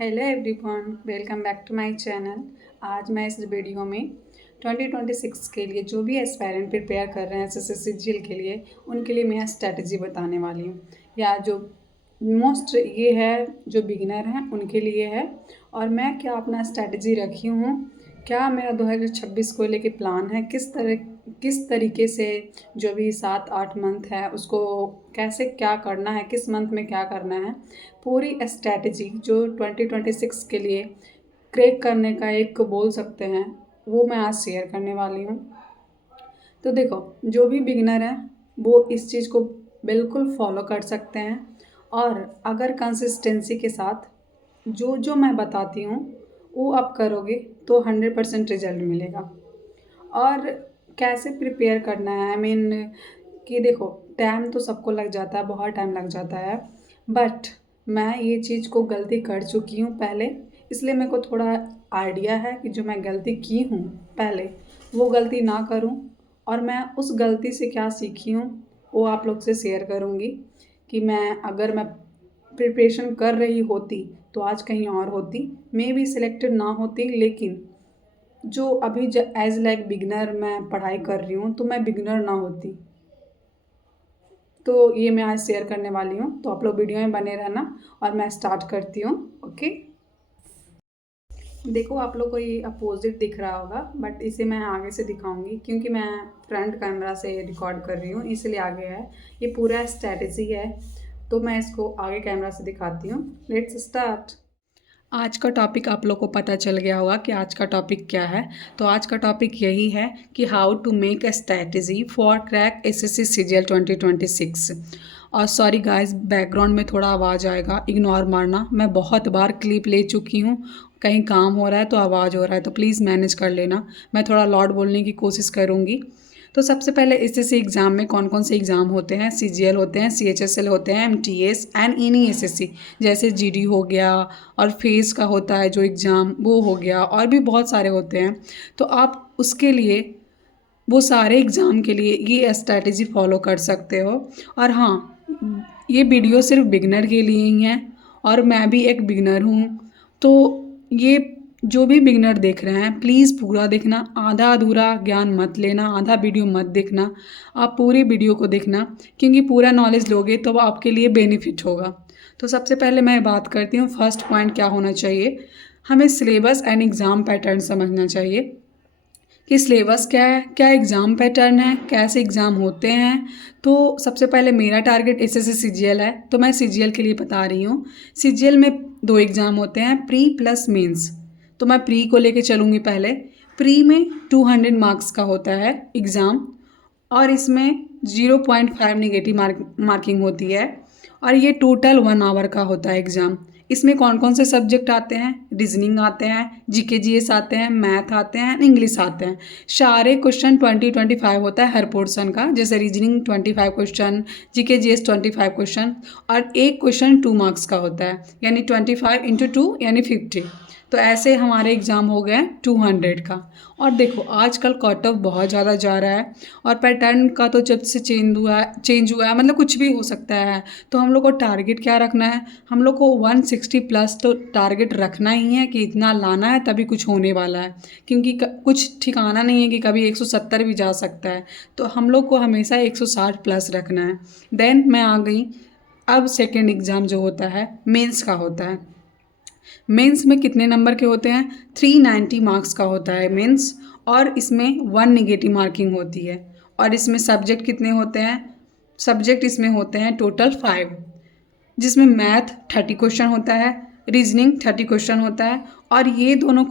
Hello everyone, welcome back to my channel. आज मैं इस वीडियो में 2026 के लिए जो भी एस्पायरेंट प्रिपेयर कर रहे हैं एसएससी जीएल के लिए, उनके लिए मैं स्ट्रैटेजी बताने वाली हूँ। या जो मोस्ट ये है जो बिगिनर हैं उनके लिए है। और मैं क्या अपना स्ट्रैटेजी रखी हूँ, क्या मेरा 2026 को लेके प्लान है, किस तरीके से जो भी 7-8 मंथ है उसको कैसे क्या करना है, किस मंथ में क्या करना है, पूरी स्ट्रैटेजी जो 2026 के लिए क्रैक करने का एक बोल सकते हैं, वो मैं आज शेयर करने वाली हूँ। तो देखो, जो भी बिगिनर है वो इस चीज़ को बिल्कुल फॉलो कर सकते हैं। और अगर कंसिस्टेंसी के साथ जो जो मैं बताती हूँ वो आप करोगे तो 100% रिजल्ट मिलेगा। और कैसे प्रिपेयर करना है, कि देखो, टाइम तो सबको लग जाता है, बहुत टाइम लग जाता है। बट मैं ये चीज़ को गलती कर चुकी हूँ पहले, इसलिए मेरे को थोड़ा आइडिया है कि जो मैं गलती की हूँ पहले वो गलती ना करूँ। और मैं उस गलती से क्या सीखी हूँ वो आप लोग से शेयर करूँगी कि अगर मैं प्रिपरेशन कर रही होती तो आज कहीं और होती, मे बी सिलेक्टेड ना होती। लेकिन जो अभी एज लाइक बिगिनर मैं पढ़ाई कर रही हूँ तो मैं बिगिनर ना होती। तो ये मैं आज शेयर करने वाली हूँ, तो आप लोग वीडियो में बने रहना और मैं स्टार्ट करती हूँ। ओके, देखो आप लोग को ये अपोजिट दिख रहा होगा, बट इसे मैं आगे से दिखाऊंगी क्योंकि मैं फ्रंट कैमरा से रिकॉर्ड कर रही हूँ, इसलिए आगे है। ये पूरा स्ट्रैटेजी है, तो मैं इसको आगे कैमरा से दिखाती हूँ। Let's start. आज का टॉपिक आप लोग को पता चल गया होगा कि आज का टॉपिक क्या है। तो आज का टॉपिक यही है कि how to make a strategy for crack SSC CGL 2026। और सॉरी गाइस, बैकग्राउंड में थोड़ा आवाज़ आएगा, इग्नोर मारना। मैं बहुत बार क्लिप ले चुकी हूँ, कहीं काम हो रहा है तो आवाज़ हो रहा है, तो प्लीज़ मैनेज कर लेना। मैं थोड़ा लाउड बोलने की कोशिश करूँगी। तो सबसे पहले एसएससी एग्ज़ाम में कौन कौन से एग्ज़ाम होते हैं? सीजीएल होते हैं, सीएचएसएल होते हैं, एमटीएस एंड एनी एसएससी, जैसे जीडी हो गया, और फेज़ का होता है जो एग्ज़ाम वो हो गया, और भी बहुत सारे होते हैं। तो आप उसके लिए, वो सारे एग्ज़ाम के लिए ये स्ट्रैटेजी फॉलो कर सकते हो। और हाँ, ये वीडियो सिर्फ बिगिनर के लिए ही है और मैं भी एक बिगिनर हूँ। तो ये जो भी बिगिनर देख रहे हैं प्लीज़ पूरा देखना, आधा अधूरा ज्ञान मत लेना, आधा वीडियो मत देखना, आप पूरी वीडियो को देखना, क्योंकि पूरा नॉलेज लोगे तो आपके लिए बेनिफिट होगा। तो सबसे पहले मैं बात करती हूँ, फर्स्ट पॉइंट क्या होना चाहिए। हमें सिलेबस एंड एग्ज़ाम पैटर्न समझना चाहिए कि सिलेबस क्या है, क्या एग्ज़ाम पैटर्न है, कैसे एग्ज़ाम होते हैं। तो सबसे पहले मेरा टारगेट एसएससी सीजीएल है, तो मैं सीजीएल के लिए बता रही हूँ। सीजीएल में 2 एग्ज़ाम होते हैं, प्री प्लस मेंस। तो मैं प्री को लेके चलूँगी पहले। प्री में 200 मार्क्स का होता है एग्ज़ाम, और इसमें 0.5 नेगेटिव मार्किंग होती है, और ये टोटल 1 आवर का होता है एग्ज़ाम। इसमें कौन कौन से सब्जेक्ट आते हैं? रीजनिंग आते हैं, जीके जीएस आते हैं, मैथ आते हैं, इंग्लिश आते हैं। सारे क्वेश्चन 20-25 होता है हर पोर्शन का, जैसे reasoning 25 question, GK GS 25 question, और एक क्वेश्चन 2 मार्क्स का होता है, यानी 25 इंटू 2 यानी 50। तो ऐसे हमारे एग्ज़ाम हो गए 200 का। और देखो, आजकल कट ऑफ बहुत ज़्यादा जा रहा है, और पैटर्न का तो जब से चेंज हुआ है, मतलब कुछ भी हो सकता है। तो हम लोग को टारगेट क्या रखना है? हम लोग को 160 प्लस तो टारगेट रखना ही है, कि इतना लाना है तभी कुछ होने वाला है। क्योंकि कुछ ठिकाना नहीं है कि कभी 170 भी जा सकता है। तो हम लोग को हमेशा 160 प्लस रखना है। देन मैं आ गई, अब सेकेंड एग्ज़ाम जो होता है मेंस का होता है। मेंस में कितने नंबर के होते हैं? 390 मार्क्स का होता है मेंस, और इसमें 1 नेगेटिव मार्किंग होती है। और इसमें सब्जेक्ट कितने होते हैं? सब्जेक्ट इसमें होते हैं टोटल 5, जिसमें मैथ 30 क्वेश्चन होता है, रीजनिंग 30 क्वेश्चन होता है। और ये दोनों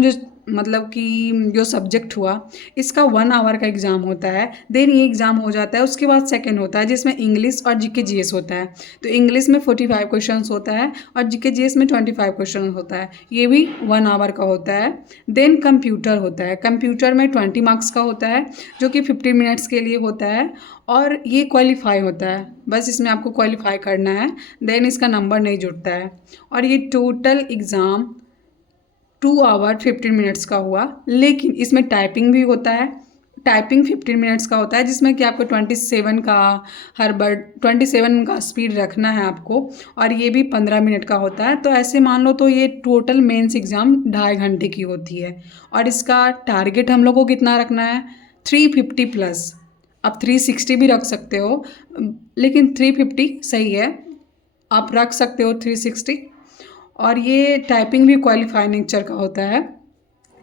जो, मतलब कि जो सब्जेक्ट हुआ, इसका 1 आवर का एग्ज़ाम होता है। देन ये एग्ज़ाम हो जाता है, उसके बाद सेकंड होता है जिसमें इंग्लिश और जीके जीएस होता है। तो इंग्लिश में 45 क्वेश्चंस होता है और जीके जीएस में 25 क्वेश्चन होता है, ये भी 1 आवर का होता है। देन कंप्यूटर होता है, कंप्यूटर में 20 मार्क्स का होता है, जो कि 50 मिनट्स के लिए होता है, और ये क्वालिफाई होता है, बस इसमें आपको क्वालिफाई करना है, देन इसका नंबर नहीं जुड़ता है। और ये टोटल एग्ज़ाम 2 आवर 15 मिनट्स का हुआ। लेकिन इसमें टाइपिंग भी होता है, टाइपिंग 15 मिनट्स का होता है, जिसमें कि आपको 27 का हर वर्ड 27 का स्पीड रखना है आपको, और ये भी 15 मिनट का होता है। तो ऐसे मान लो तो ये टोटल मेंस एग्ज़ाम 2.5 घंटे की होती है, और इसका टारगेट हम लोग को कितना रखना है, 350 प्लस। आप 360 भी रख सकते हो, लेकिन 350 सही है, आप रख सकते हो 360। और ये टाइपिंग भी क्वालिफाई नेचर का होता है,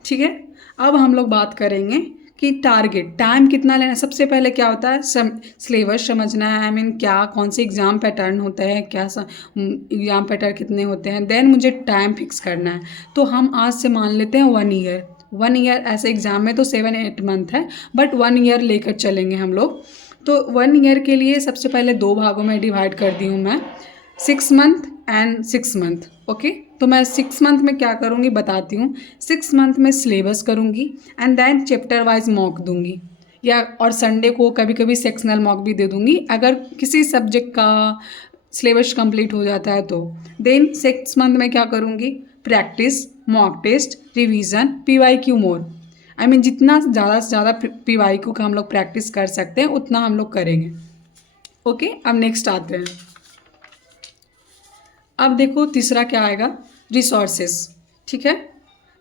ठीक है। अब हम लोग बात करेंगे कि टारगेट टाइम कितना लेना है। सबसे पहले क्या होता है, सिलेबस समझना है, क्या कौन से एग्ज़ाम पैटर्न होते हैं, क्या एग्ज़ाम पैटर्न कितने होते हैं, देन मुझे टाइम फिक्स करना है। तो हम आज से मान लेते हैं 1 ईयर। 1 ईयर ऐसे एग्ज़ाम में तो 7-8 मंथ है, बट 1 ईयर लेकर चलेंगे हम लोग। तो 1 ईयर के लिए सबसे पहले 2 भागों में डिवाइड कर दी हूँ मैं, 6 मंथ एंड 6 मंथ। ओके, तो मैं 6 मंथ में क्या करूँगी बताती हूँ। 6 मंथ में सिलेबस करूँगी and then chapter wise mock दूँगी, या और संडे को कभी कभी सेक्शनल मॉक भी दे दूँगी अगर किसी सब्जेक्ट का सिलेबस कंप्लीट हो जाता है तो। देन 6 मंथ में क्या करूँगी, practice, mock test, revision, PYQ mode. जितना ज़्यादा से ज़्यादा PYQ का हम लोग प्रैक्टिस कर सकते हैं उतना हम लोग करेंगे। ओके, अब नेक्स्ट आते हैं। अब देखो तीसरा क्या आएगा, रिसोर्सेस। ठीक है,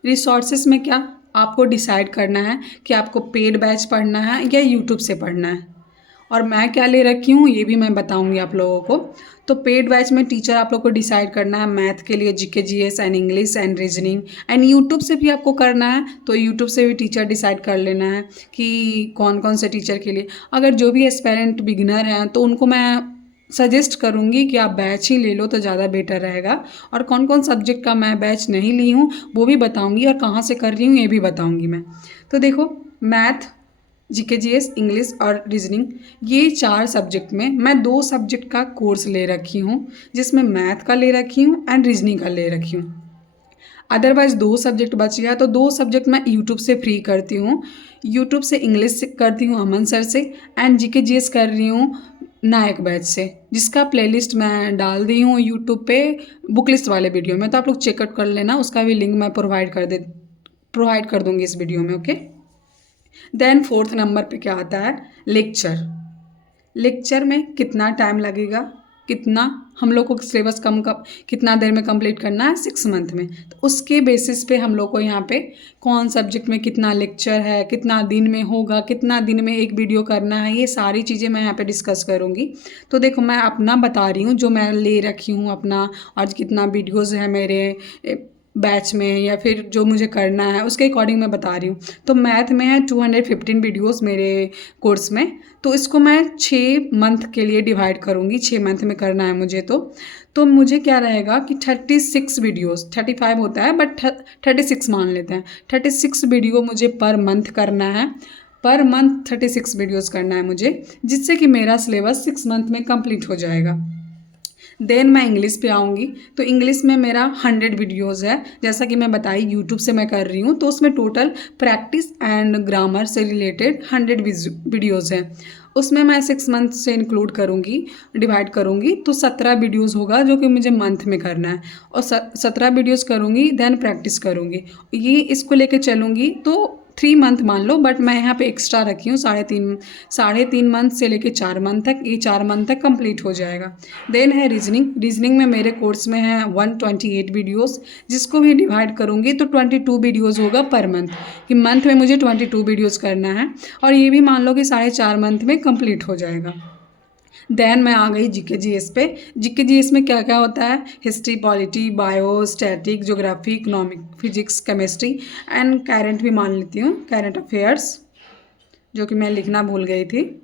रिसोर्सेस में क्या आपको डिसाइड करना है कि आपको पेड बैच पढ़ना है या यूट्यूब से पढ़ना है, और मैं क्या ले रखी हूँ ये भी मैं बताऊँगी आप लोगों को। तो पेड बैच में टीचर आप लोग को डिसाइड करना है, मैथ के लिए GK GS and English and reasoning, and YouTube से भी आपको करना है, तो यूट्यूब से भी टीचर डिसाइड कर लेना है कि कौन कौन से टीचर के लिए। अगर जो भी एस्पेरेंट बिगिनर हैं तो उनको मैं सजेस्ट करूँगी कि आप बैच ही ले लो तो ज़्यादा बेटर रहेगा, और कौन कौन सब्जेक्ट का मैं बैच नहीं ली हूँ वो भी बताऊँगी, और कहाँ से कर रही हूँ ये भी बताऊँगी मैं। तो देखो, मैथ, GK GS, इंग्लिश और रीजनिंग, ये 4 सब्जेक्ट में मैं 2 सब्जेक्ट का कोर्स ले रखी हूँ, जिसमें मैथ का ले रखी हूँ एंड रीजनिंग का ले रखी हूँ। अदरवाइज़ 2 सब्जेक्ट बच गया, तो 2 सब्जेक्ट मैं यूट्यूब से फ्री करती हूँ। यूट्यूब से इंग्लिश करती हूँ अमन सर से, एंड GK GS कर रही हूँ नायक बैच से, जिसका प्लेलिस्ट मैं डाल दी हूँ यूट्यूब पे बुक लिस्ट वाले वीडियो में, तो आप लोग चेकआउट कर लेना, उसका भी लिंक मैं प्रोवाइड कर दूँगी इस वीडियो में। ओके, देन 4th नंबर पे क्या आता है, लेक्चर। लेक्चर में कितना टाइम लगेगा, कितना हम लोग को सिलेबस कितना देर में कंप्लीट करना है 6 मंथ में, तो उसके बेसिस पे हम लोग को यहाँ पे कौन सब्जेक्ट में कितना लेक्चर है, कितना दिन में होगा, कितना दिन में एक वीडियो करना है, ये सारी चीज़ें मैं यहाँ पे डिस्कस करूँगी। तो देखो, मैं अपना बता रही हूँ जो मैं ले रखी हूँ अपना, और कितना वीडियोज़ है मेरे बैच में या फिर जो मुझे करना है उसके अकॉर्डिंग मैं बता रही हूँ। तो मैथ में है 215 वीडियोस मेरे कोर्स में, तो इसको मैं 6 मंथ के लिए डिवाइड करूँगी, 6 मंथ में करना है मुझे। तो मुझे क्या रहेगा कि 36 वीडियोस, 35 होता है बट 36 मान लेते हैं, 36 वीडियो मुझे पर मंथ करना है, पर मंथ 36 वीडियोज़ करना है मुझे, जिससे कि मेरा सिलेबस 6 मंथ में कंप्लीट हो जाएगा। देन मैं इंग्लिश पे आऊँगी, तो इंग्लिश में मेरा 100 वीडियोज़ है, जैसा कि मैं बताई यूट्यूब से मैं कर रही हूँ, तो उसमें टोटल प्रैक्टिस एंड ग्रामर से रिलेटेड 100 वीडियोज़ हैं। उसमें मैं 6 मंथ से इंक्लूड करूँगी, डिवाइड करूँगी, तो 17 वीडियोज़ होगा जो कि मुझे मंथ में करना है, और 17 वीडियोज़ करूँगी, देन प्रैक्टिस करूँगी। ये इसको लेके चलूँगी तो 3 मंथ मान लो, बट मैं यहाँ पे एक्स्ट्रा रखी हूँ 3.5 मंथ से लेके 4 मंथ तक, ये 4 मंथ तक कंप्लीट हो जाएगा। देन है रीजनिंग में मेरे कोर्स में है 128 वीडियोस, जिसको भी डिवाइड करूँगी तो 22 वीडियोस होगा पर मंथ, कि मंथ में मुझे 22 वीडियोस करना है, और ये भी मान लो कि 4.5 मंथ में कंप्लीट हो जाएगा। देन मैं आ गई GK GS पे। GK GS में क्या क्या होता है, history, polity, bio, static, geography, economic, physics, chemistry and current भी मान लेती हूँ, करंट अफेयर्स, जो कि मैं लिखना भूल गई थी।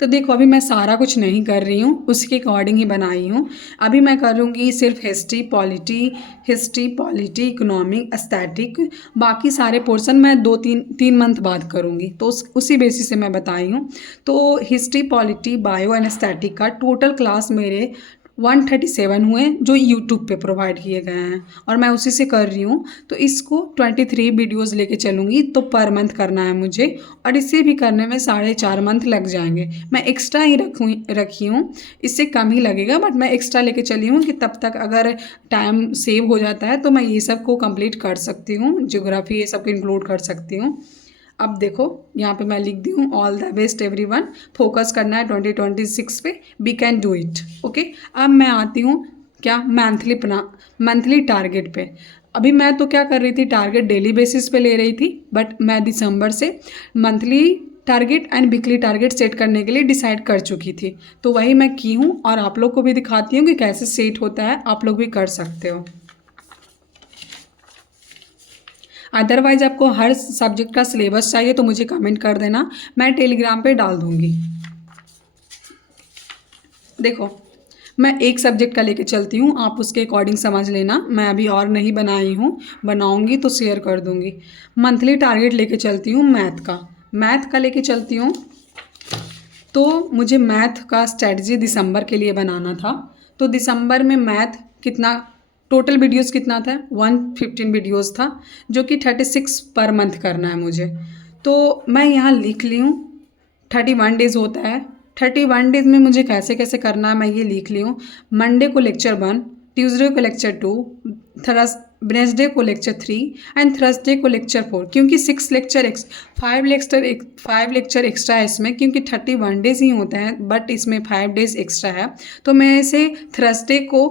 तो देखो, अभी मैं सारा कुछ नहीं कर रही हूँ, उसके अकॉर्डिंग ही बनाई हूँ। अभी मैं करूँगी सिर्फ हिस्ट्री पॉलिटी, इकोनॉमिक, एस्थेटिक, बाकी सारे पोर्शन मैं 2-3 मंथ बाद करूँगी, तो उसी बेसिस से मैं बताई हूँ। तो history, polity, bio and aesthetic का टोटल क्लास मेरे 137 हुए जो यूट्यूब पे प्रोवाइड किए गए हैं, और मैं उसी से कर रही हूँ। तो इसको 23 वीडियोज़ लेके चलूँगी, तो पर मंथ करना है मुझे, और इसे भी करने में 4.5 मंथ लग जाएंगे। मैं एक्स्ट्रा ही रखी हूँ, इससे कम ही लगेगा, बट मैं एक्स्ट्रा लेके चली हूँ कि तब तक अगर टाइम सेव हो जाता है तो मैं ये सब को कंप्लीट कर सकती हूँ, ज्योग्राफी ये सब को इंक्लूड कर सकती हूँ। अब देखो यहाँ पे मैं लिख दी हूँ all the best everyone, focus करना है 2026 पे, we can do it. Okay, अब मैं आती हूँ क्या मंथली टारगेट पे। अभी मैं तो क्या कर रही थी, टारगेट डेली बेसिस पे ले रही थी, बट मैं दिसंबर से monthly target and weekly target set करने के लिए डिसाइड कर चुकी थी। तो वही मैं की हूँ और आप लोग को भी दिखाती हूँ कि कैसे सेट होता है, आप लोग भी कर सकते हो। अदरवाइज आपको हर सब्जेक्ट का सिलेबस चाहिए तो मुझे कमेंट कर देना, मैं टेलीग्राम पे डाल दूँगी। देखो मैं एक सब्जेक्ट का लेके चलती हूँ, आप उसके अकॉर्डिंग समझ लेना, मैं अभी और नहीं बनाई हूँ, बनाऊँगी तो शेयर कर दूँगी। मंथली टारगेट लेके चलती हूँ मैथ का लेके चलती हूँ। तो मुझे मैथ का स्ट्रेटजी दिसंबर के लिए बनाना था। तो दिसंबर में मैथ कितना टोटल वीडियोस कितना था, 115 वीडियोस था, जो कि 36 पर मंथ करना है मुझे। तो मैं यहाँ लिख ली हूँ 31 डेज़ होता है। 31 डेज़ में मुझे कैसे कैसे करना है मैं ये लिख ली हूँ। मंडे को लेक्चर 1, ट्यूसडे को लेक्चर 2, वेडनेसडे को लेक्चर 3 एंड थर्सडे को लेक्चर 4, क्योंकि 5 लेक्चर एक्स्ट्रा है इसमें, क्योंकि 31 डेज़ ही होते हैं बट इसमें 5 डेज़ एक्स्ट्रा है। तो मैं इसे थर्सडे को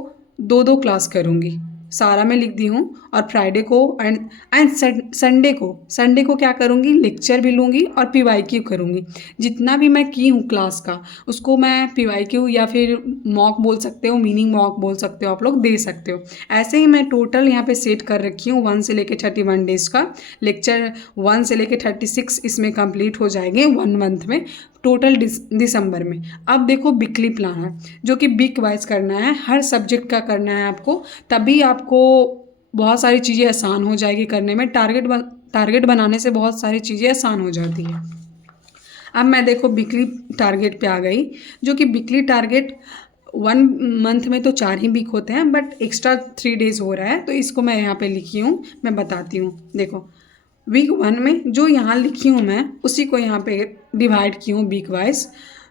2 क्लास करूँगी, सारा मैं लिख दी हूँ। और फ्राइडे को एंड संडे को क्या करूँगी, लेक्चर भी लूँगी और PYQ करूँगी। जितना भी मैं की हूँ क्लास का उसको मैं PYQ या फिर मॉक बोल सकते हो, मीनिंग मॉक बोल सकते हो, आप लोग दे सकते हो। ऐसे ही मैं टोटल यहाँ पे सेट कर रखी हूँ 1 से लेके 31 डेज़ का। लेक्चर 1 से लेके 36 इसमें कंप्लीट हो जाएंगे 1 मंथ में, टोटल दिसंबर में। अब देखो वीकली प्लान है जो कि वीक वाइज करना है, हर सब्जेक्ट का करना है आपको, तभी आपको बहुत सारी चीज़ें आसान हो जाएगी करने में। टारगेट बनाने से बहुत सारी चीज़ें आसान हो जाती है। अब मैं देखो वीकली टारगेट पे आ गई, जो कि वीकली टारगेट 1 मंथ में तो 4 ही वीक होते हैं, बट एक्स्ट्रा 3 डेज़ हो रहा है, तो इसको मैं यहाँ पे लिखी हूँ, मैं बताती हूँ। देखो वीक 1 में जो यहाँ लिखी हूँ मैं उसी को यहाँ पे डिवाइड की हूँ वीक वाइज।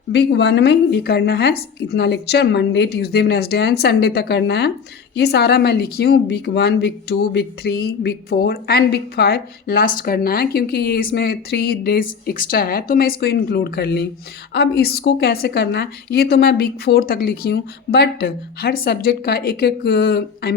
वीक 1 में ये करना है इतना lecture, Monday Tuesday Wednesday and Sunday तक करना है, ये सारा मैं लिखी हूँ। Week 1, week 2, week 3, week 4 and week 5 last करना है, क्योंकि ये इसमें 3 डेज़ एक्स्ट्रा है तो मैं इसको इंक्लूड कर ली। अब इसको कैसे करना है, ये तो मैं वीक 4 तक लिखी हूँ, बट हर सब्जेक्ट का एक एक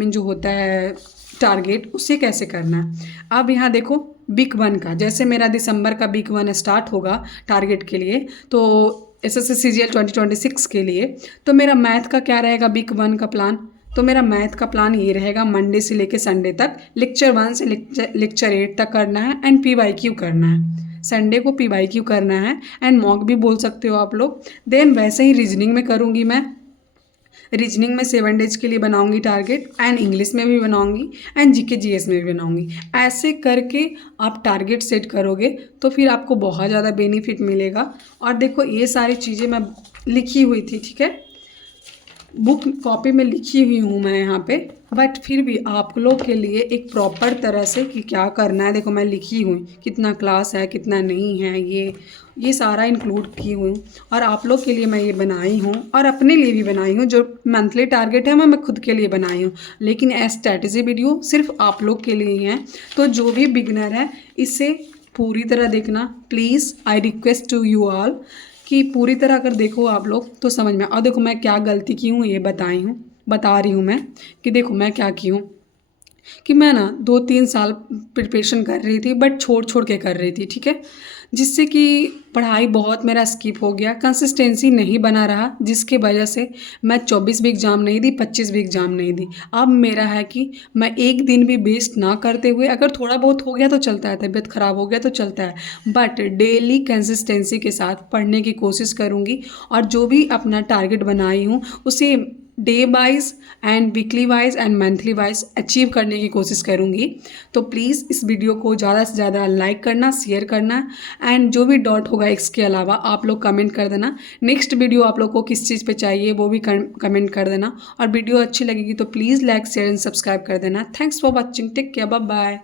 जो होता है टारगेट, उसे कैसे करना है। अब यहाँ देखो वीक 1 का, जैसे मेरा दिसंबर का वीक 1 स्टार्ट होगा टारगेट के लिए, तो SSC CGL 2026 के लिए, तो मेरा मैथ का क्या रहेगा वीक 1 का प्लान। तो मेरा मैथ का प्लान ये रहेगा, मंडे से लेके संडे तक लेक्चर 1 से लेक्चर 8 तक करना है एंड PYQ करना है। संडे को PYQ करना है एंड मॉक भी बोल सकते हो आप लोग। देन वैसे ही रीजनिंग में करूँगी मैं, रीजनिंग में 7 डेज के लिए बनाऊंगी टारगेट, एंड इंग्लिश में भी बनाऊंगी एंड GK GS में भी बनाऊंगी। ऐसे करके आप टारगेट सेट करोगे तो फिर आपको बहुत ज़्यादा बेनिफिट मिलेगा। और देखो ये सारी चीज़ें मैं लिखी हुई थी, ठीक है, बुक कॉपी में लिखी हुई हूँ मैं यहाँ पे, बट फिर भी आप लोग के लिए एक प्रॉपर तरह से कि क्या करना है, देखो मैं लिखी हुई कितना क्लास है कितना नहीं है, ये सारा इंक्लूड की हुई और आप लोग के लिए मैं ये बनाई हूँ और अपने लिए भी बनाई हूँ। जो मंथली टारगेट है मैं खुद के लिए बनाई हूँ, लेकिन स्ट्रैटेजी वीडियो सिर्फ आप लोग के लिए ही है। तो जो भी बिगनर है इसे पूरी तरह देखना please, I request to you all कि पूरी तरह अगर देखो आप लोग तो समझ में। और देखो मैं क्या गलती की हूँ ये बता रही हूँ मैं, कि देखो मैं क्या की हूँ कि मैं ना 2-3 साल प्रिपरेशन कर रही थी, बट छोड़ के कर रही थी, ठीक है, जिससे कि पढ़ाई बहुत मेरा स्किप हो गया, कंसिस्टेंसी नहीं बना रहा, जिसके वजह से मैं 24 भी एग्ज़ाम नहीं दी, 25 भी एग्ज़ाम नहीं दी। अब मेरा है कि मैं एक दिन भी वेस्ट ना करते हुए, अगर थोड़ा बहुत हो गया तो चलता है, तबीयत ख़राब हो गया तो चलता है, बट डेली कंसिस्टेंसी के साथ पढ़ने की कोशिश करूँगी और जो भी अपना टारगेट बनाई हूँ उसे day wise and weekly wise and monthly wise achieve करने की कोशिश करूँगी। तो प्लीज़ इस वीडियो को ज़्यादा से ज़्यादा लाइक करना, शेयर करना एंड जो भी डाउट होगा इसके अलावा आप लोग कमेंट कर देना। नेक्स्ट वीडियो आप लोग को किस चीज़ पे चाहिए वो भी कमेंट कर देना, और वीडियो अच्छी लगेगी तो please like share and subscribe कर देना। Thanks for watching, take care, bye bye.